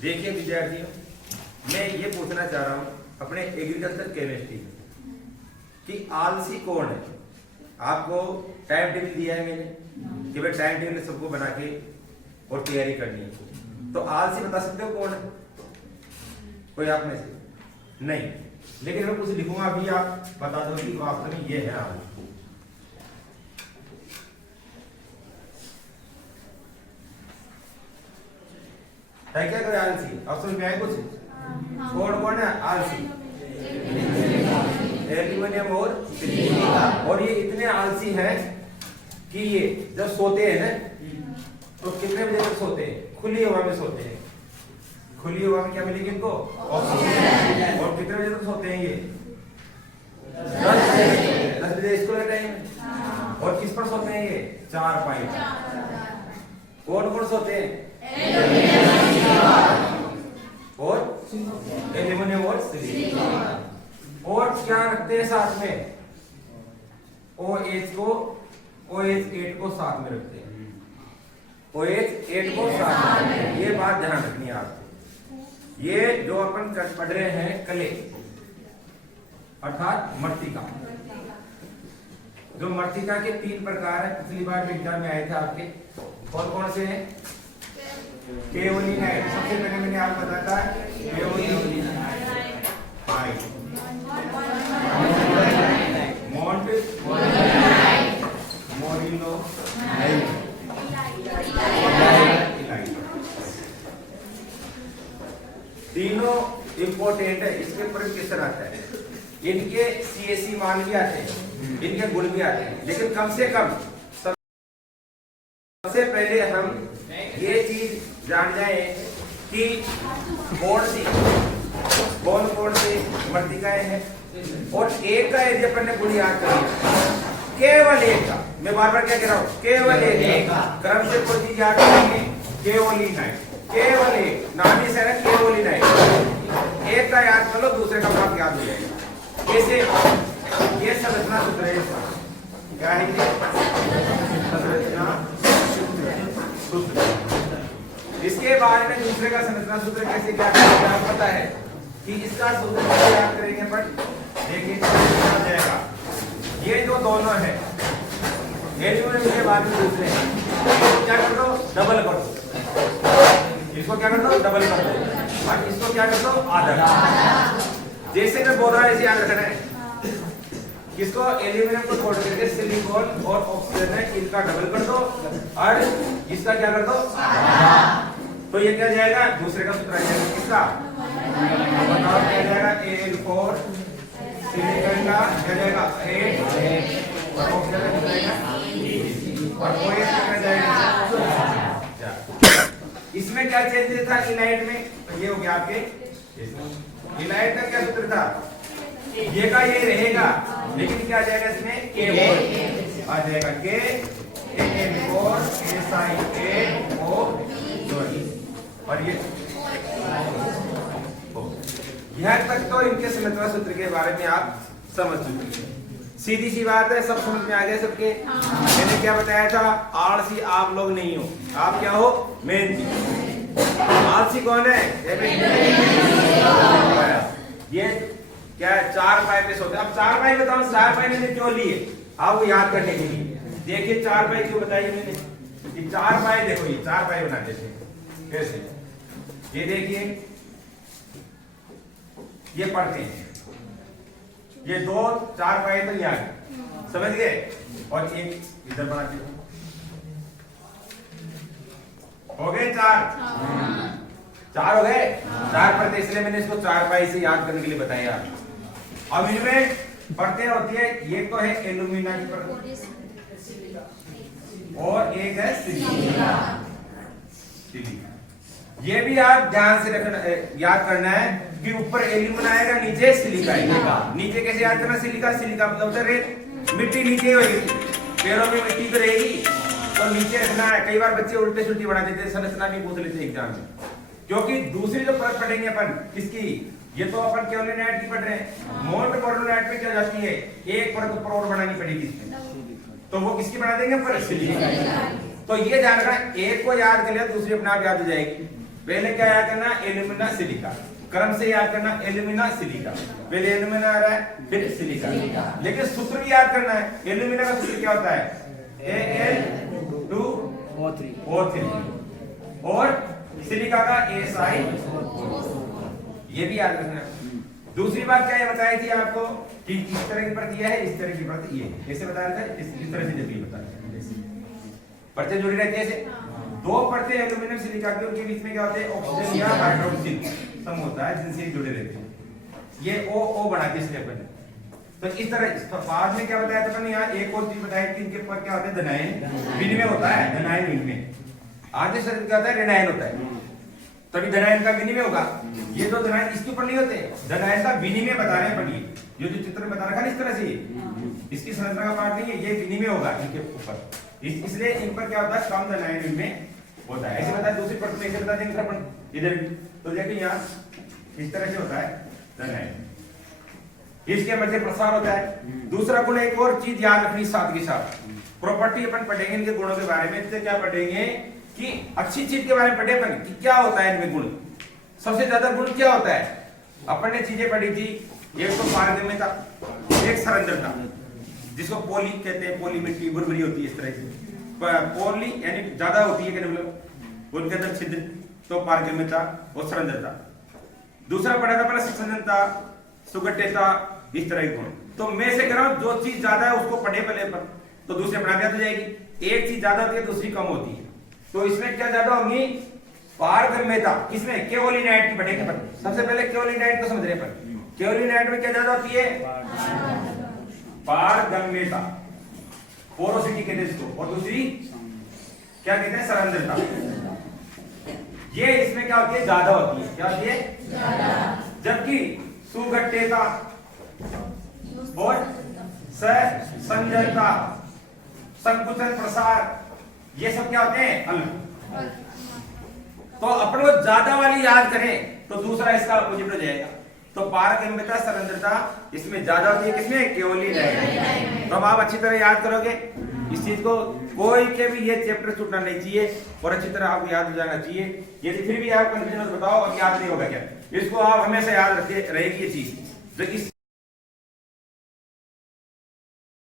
देखिए विद्यार्थियों, मैं ये पूछना चाह रहा हूं अपने एग्रीकल्चर केमिस्ट्री कि आलसी कौन है। आपको टाइम टेबल दिया है मैंने कि भाई टाइम टेबल सबको बना के और तैयारी करनी है, तो आलसी बता सकते हो कौन है? कोई आप में से नहीं, लेकिन मैं कुछ लिखूंगा अभी, आप बता दो कि वास्तव में ये है आलसी। है क्या कोई आलसी? अब समझ में आए कुछ? कौन कौन है आलसी? एल्यूमिनियम और ये इतने आलसी हैं कि ये जब सोते हैं ना तो कितने बजे तक सोते हैं? खुली हवा में सोते हैं। खुली हवा में क्या मिलेगी इनको? ऑक्सीजन। और कितने बजे तक सोते हैं ये? 10 बजे स्कूल का टाइम। और किस पर सोते हैं ये? चारपाई। कौन कौन सोते हैं? और एल्यूमिनियम और सिलिकॉन। और क्या रखते हैं साथ में? OH को OH8 को साथ में रखते हैं। OH8 को साथ में, ये बात ध्यान रखनी है आपको। ये जो अपन पढ़ रहे हैं कले अर्थात मृत्तिका, जो मृत्तिका के 3 प्रकार है, पिछली बार एग्जाम में आए थे आपके। कौन कौन से हैं? केओलिनाइट, सबसे पहले मैंने आपको बताया था केओलिनाइट, मोरिलो, तीनों इंपोर्टेंट है। इसके ऊपर क्वेश्चन आता है। इनके CSE मान भी आते हैं, इनके गुण भी आते हैं, लेकिन कम से कम सबसे पहले हम ये चीज जान जाए कि कौन सी मृत्तिकाएं हैं। और एक का यदि अपन ने गुण याद कर लिया, केवल एक का, मैं बार बार क्या कह रहा हूं, केवल एक का क्रम से कोई चीज याद करेंगे। केओलिनाइट, केवल एक, नाम ही से केओलिनाइट, एक का याद कर लो, दूसरे का भाग याद हो जाएगा। कैसे? ये संरचना सूत्र है। क्या है ये? संरचना सूत्र। इसके बारे में दूसरे का संरचना सूत्र कैसे क्या करेंगे आपको पता है कि इसका सूत्र कैसे याद करेंगे? पर देखिए आ जाएगा, ये जो दोनों है एल्यूमिनियम के बाद में दूसरे हैं, इसको क्या कर दो? डबल कर दो। इसको क्या कर दो? डबल कर दो। और इसको क्या कर दो? आधा। जैसे मैं बोल रहा हूं ऐसे याद रखना है। किसको? एल्यूमिनियम को छोड़ करके सिलिकॉन और ऑक्सीजन है, इनका डबल कर दो और इसका क्या कर दो? आधा। तो ये क्या जाएगा? दूसरे का सूत्र आ जाएगा। किसका? बताओ क्या जाएगा? Al4, सिलिकॉन का क्या जाएगा? 8 और ऑक्सीजन का जाएगा और OH का जाएगा। इसमें क्या चेंजेस था इलाइट में? तो ये हो गया आपके इलाइट का क्या सूत्र था? ये का ये रहेगा, लेकिन क्या जाएगा इसमें? K आ जाएगा। K4 Si8O और ये यहां तक तो इनके संरचना सूत्र के बारे में आप समझ चुके हैं। सीधी सी बात है, सब समझ में आ गया सबके। मैंने क्या बताया था? आलसी आप लोग नहीं हो, आप क्या हो? मेहनती। आलसी कौन है? ये क्या है? 4 पाई पे सोते। अब 4 पाई बताओ, 4 पाई मैंने क्यों लिए? आपको याद करने के लिए। देखिए 4 पाई क्यों बताई मैंने? ये 4 पाई, देखो ये 4 पाई बनाते थे कैसे? ये देखिए, ये पढ़ते हैं, ये 2 4 पाई तो यहाँ समझ गए, और एक इधर बनाते हो। हो गए 4 हो गए। 4 पढ़ते, इसलिए मैंने इसको 4 पाई से याद करने के लिए बताया। अब इनमें पढ़ते होती है, ये तो है एल्यूमिनाइट और एक है सिलिका। ये भी आप ध्यान से रखना, याद करना है कि ऊपर एल्यूमिना आएगा, नीचे सिलिका आएगा। नीचे कैसे याद करना? सिलिका मतलब उधर रेत, मिट्टी नीचे होगी, पैरों में मिट्टी तो रहेगी, तो नीचे रखना है। कई बार बच्चे उल्टे सुल्टी बना देते हैं, संरचना भी पूछ लेते हैं एग्जाम में, क्योंकि दूसरी जो परत पढ़ेंगे अपन किसकी? ये तो अपन केओलिनाइट की पढ़ रहे हैं। मोल्ट मोर्नोनाइट में क्या जाती है? एक परत ऊपर और बनानी पड़ेगी इसमें, तो वो किसकी बना देंगे? पर सिलिका। तो ये ध्यान रखना, एक को याद कर लिया दूसरी अपने आप याद हो जाएगी। पहले क्या याद करना, एल्यूमिना सिलिका, क्रम से याद करना, एल्यूमिना सिलिका, पहले एल्यूमिना आ रहा है फिर सिलिका, लेकिन सूत्र भी याद करना है। एल्यूमिना का सूत्र क्या होता है, Al2O3 और सिलिका का ASI, ये भी याद रखना है। दूसरी बात क्या ये बताई थी आपको कि इस तरह की प्रति है, इस तरह की प्रति ये, ऐसे बताया था, इस तरह से जल्दी बताया परतें जुड़ी रहती है ऐसे। दो परतें एल्यूमिनियम सिलिका की, उनके बीच में क्या होते हैं, ऑक्सीजन या हाइड्रोजन सम होता है जिनसे जुड़े रहते हैं, ये O बनाती है इसलिए अपन। तो इस तरह बाद में क्या बताया था अपन, यहाँ एक और चीज बताई थी, इनके ऊपर क्या होता है, धनायन विनिमय होता है, धनायन विनिमय। आधे शरीर क्या होता है, ऋणायन होता है, तभी धनायन का विनिमय होगा। ये तो धनायन इसके ऊपर नहीं होते, धनायन का विनिमय बता रहे हैं अपन, ये जो चित्र में बता रखा है इस तरह से, इसकी संरचना का पार्ट नहीं है, ये विनिमय होगा इनके ऊपर, इसलिए इन पर क्या होता है, कम धनायन विनिमय होता है। ऐसे बता दूसरी परत में ऐसे बता देंगे अपन इधर, तो देखिए यहाँ इस तरह से होता है धनायन, इसके मध्य प्रसार होता है। दूसरा गुण, एक और चीज याद रखनी साथ के साथ, प्रॉपर्टी अपन पढ़ेंगे इनके गुणों के बारे में, इससे क्या पढ़ेंगे कि अच्छी चीज के बारे में पढ़े अपन कि क्या होता है इनमें गुण, सबसे ज्यादा गुण क्या होता है। अपन ने चीजें पढ़ी थी, एक तो पारगम्यता, एक सरंध्रता, जिसको पोली कहते हैं, पोली मिट्टी बुरबुरी होती है इस तरह से, पोली यानी ज्यादा होती है, मतलब उनके अंदर छिद्र, तो पारगम्यता और सरंध्रता। दूसरा पढ़ा था अपना संजनता, सुगठिता, इस तरह के गुण। तो मैं से कह रहा हूं जो चीज ज्यादा है उसको पढ़े पहले पर, तो दूसरे पढ़ा भी तो जाएगी। एक चीज ज्यादा होती है दूसरी कम होती है, तो इसमें क्या ज्यादा होंगी, पारगम्यता, किसमें, केओलिनाइट की पढ़ेंगे पर। सबसे पहले केओलिनाइट को समझ रहे पर, केओलिनाइट में क्या ज्यादा होती है, पारगम्यता, पोरोसिटी कहते हैं इसको, और दूसरी क्या कहते हैं, सरंध्रता। ये इसमें क्या होती है, ज्यादा होती है, क्या होती है, जबकि सुगठिता और संजनता, संकुचन, प्रसार, ये सब क्या होते हैं, अलग। तो अपन को ज्यादा वाली याद करें तो दूसरा इसका अपोजिट हो जाएगा। तो पारगम्यता, सरंध्रता इसमें ज्यादा होती है, किसमें, केओलिनाइट। तो अब आप अच्छी तरह याद करोगे इस चीज को, कोई के भी ये चैप्टर छूटना नहीं चाहिए और अच्छी तरह आपको याद हो जाना चाहिए। यदि फिर भी आप कंफ्यूजन बताओ और याद नहीं होगा क्या, इसको आप हमेशा याद रखिए, रहेगी ये चीज जो इस